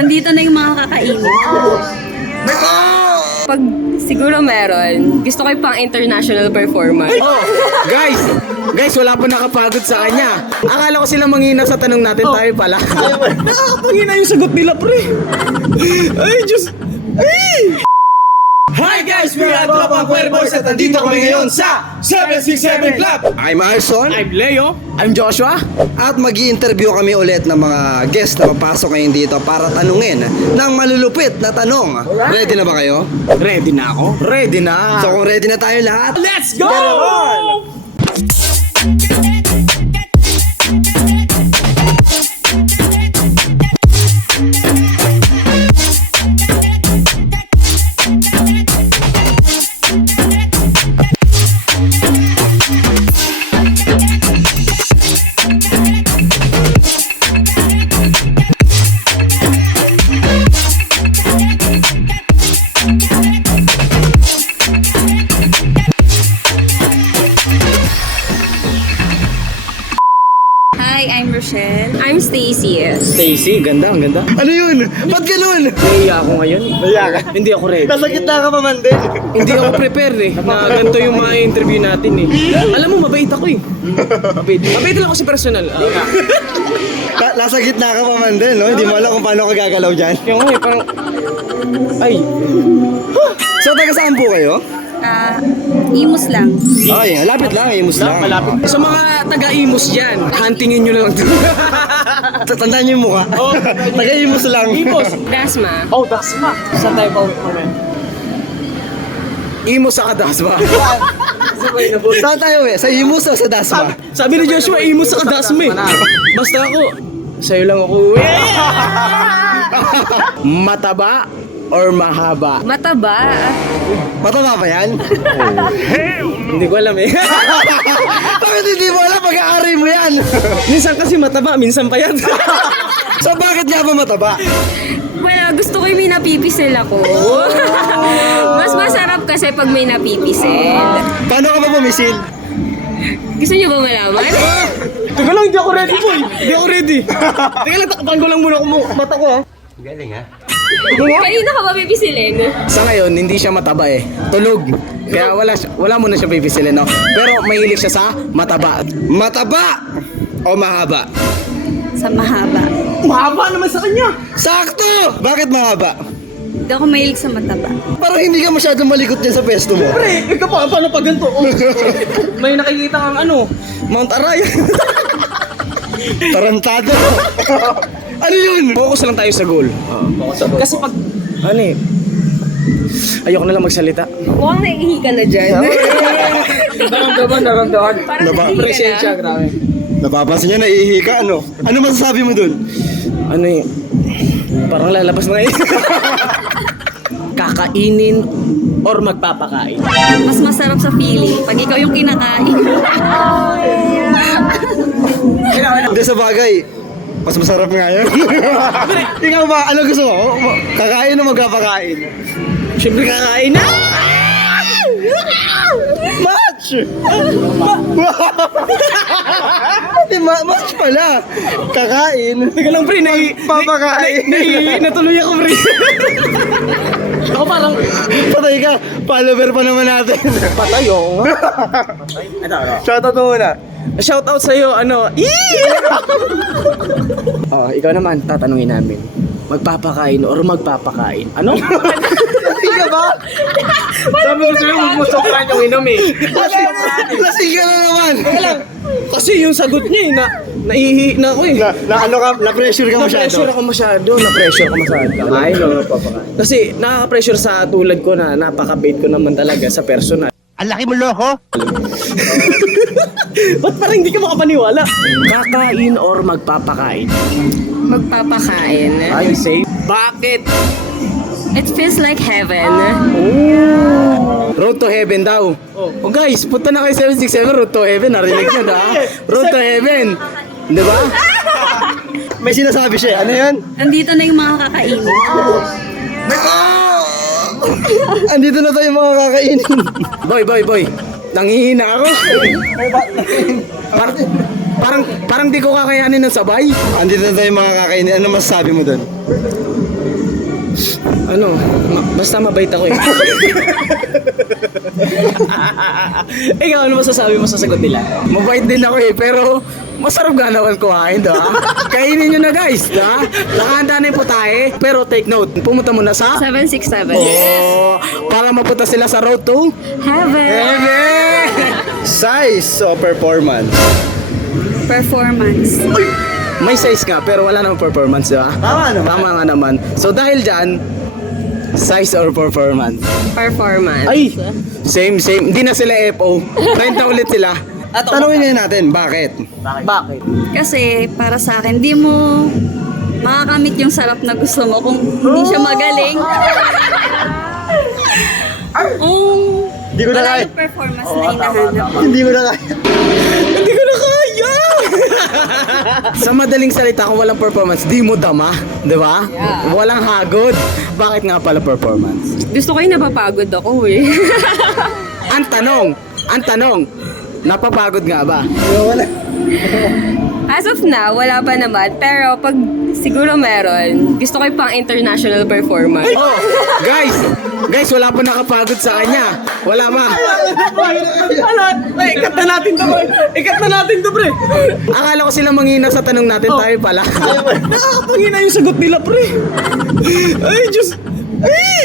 Nandito na yung mga kakainin. Pag siguro meron, gusto ko yung pang international performance. Oh, guys, wala pa nakapagod sa kanya. Akala ko sila manghina sa tanong natin, tayo pala. Nakakapanghina yung sagot nila, pre. Ay, Diyos. Ay! Hi guys, we're at Tropang Cuervos at nandito kami ngayon sa 767 Club. I'm Arson. I'm Leo. I'm Joshua. At mag-i-interview kami ulit ng mga guest na papasok ngayon dito para tanungin ng malulupit na tanong. Ready na ba kayo? Ready na ako? Ready na. So kung ready na tayo lahat, Let's go! Hi, I'm Rochelle. I'm Stacy. Stacy, ganda, ang ganda. ano yun? Ba't ganun? Nahiya ako ngayon. Nahiya ka? Hindi ako ready. Nasa gitna ka pa man din. Hindi ako prepare eh, na ganito yung mga interview natin eh. Alam mo, mabait ako eh. Mabait lang ako sa personal. Nasa gitna ka pa man din, no? Hindi mo alam kung paano ka gagalaw dyan. Yung nga eh, parang... Ay, So taga saan po kayo? Imus lang. Ay, lapit lang, imus lang. malapit. Sa mga taga-Imus dyan, huntingin nyo na lang. Tandaan niyo yung mukha. Taga imus lang. Imus. Dasma. Oh, Dasma. Saan tayo pa ulit? Imus sa Kadasma. Saan tayo eh? Sa imus o sa dasma? Sabi ni Joshua, Imus sa Kadasma eh. Basta ako, sa'yo lang ako. Mataba or mahaba? Mataba. Matama ba yan? Hindi ko alam eh. Bakit hindi mo alam? Pag-aari mo yan. Minsan kasi mataba, minsan payat. So bakit nga ba mataba? Well, gusto ko yung may napipisil ako. Mas masarap kasi pag may napipisil. Paano ka ba pumisil? Gusto niyo ba malaman? Teka lang, hindi ako ready boy. Hindi ako ready. Teka lang, takpan ko lang muna mata ko ha. Galing ha? Kanina ka ba pipisilin? Sa ngayon, hindi siya mataba eh. Tulog. Kaya wala mo na siya bibisilin, no? Pero mahilig siya sa mataba. Mataba o mahaba? Sa mahaba. Mahaba naman sa kanya. Sakto! Bakit mahaba? Hindi ako mahilig sa mataba. Parang hindi ka masyadong malikot dyan sa pesto mo. Pre, ikaw pa, paano pa ganito? Oh. May nakikita kang ano, Mount Araya. Tarantado. Ano yun? Focus lang tayo sa goal. Focus sa goal. Kasi pag, ano eh, ayoko na lang magsalita. Mukhang naiihi ka na dyan. Naramdaman. Parang naiihi ka Presensya, na. grabe. Napapansin niya, naiihi ka, ano? Ano masasabi mo dun? Ano eh, parang lalabas na ngayon. Kakainin or magpapakain? Mas masarap sa feeling pag ikaw yung kinakain. Hindi sa bagay. Mas masarap nga yun. Ikaw ba, ano gusto mo? Kakain o magpapakain? Siyempre kakain na! Match! Match pala. Kakain. Teka lang pre, Papakain. natuloy ako pre. Ako parang, Patay ka. Follower pa naman natin. patay oo nga. Shoutout mo muna. Shoutout sa'yo, ano, Oh, ikaw naman, tatanungin namin. Magpapakain or magpapakain? Ano? Hindi ka ba? Sabi ko sa'yo, huwag mo sobrahan yung inom eh. Lasing ka na naman. Kasi yung sagot niya eh, naihi na ako eh. Na ano ka, na-pressure ka masyado. Na-pressure ako masyado. Ay, magpapakain. Kasi nakaka-pressure sa tulad ko na napaka-bait ko naman talaga sa personal. Ang laki mo loko. Ba't parang hindi ka makapaniwala? Kakain or magpapakain? Magpapakain. Ay, safe. Bakit? It feels like heaven. Road to heaven daw. Oh guys, punta na kayo 767 Road to heaven. Narinig nyo na. Road to heaven. Di ba? May sinasabi siya. Ano yan? Nandito na yung mga kakainin. Andito na tayo mga kakainin. Boy. Nangihina ako. parang di ko kakayanin ng sabay. Andito na tayo mga kakainin. Ano masasabi mo doon? Ano, basta mabait ako eh. Ikaw, ano masasabi mo sa sagot nila? Mabait din ako eh, pero masarap nga naman kuhain, da. Kainin nyo na guys, da. Nakahanda na yung putahe, pero take note, pumunta muna sa... 767. Oh, para mapunta sila sa road to... Heaven. Size o performance? Performance. May size nga, pero wala namang performance, da. Tama naman. Tama nga naman. So dahil dyan, size or performance? Performance. Ay, same. Hindi na sila FO. Renta ulit sila. Tanungin niya natin, bakit? Bakit? Kasi para sa akin, di mo makakamit yung sarap na gusto mo kung hindi siya magaling. Hindi ko na Wala kaya. yung performance na hinahanap. Hindi ko na kaya. Hindi ko na kaya! Sa madaling salita, kung walang performance, di mo dama. Di ba? Yeah. Walang hagod. Bakit nga pala performance? Gusto ko yung napapagod ako eh. Ang tanong, napapagod nga ba? Wala. As of now, wala pa naman. Pero pag siguro meron, gusto ko yung pang international performance. Oh, guys, wala pa nakapagod sa kanya. Wala ba? Ikat na natin to, pre. Akala ko sila manghina sa tanong natin, tayo pala. Nakakapangina yung sagot nila, pre. Ay, Diyos. Ay!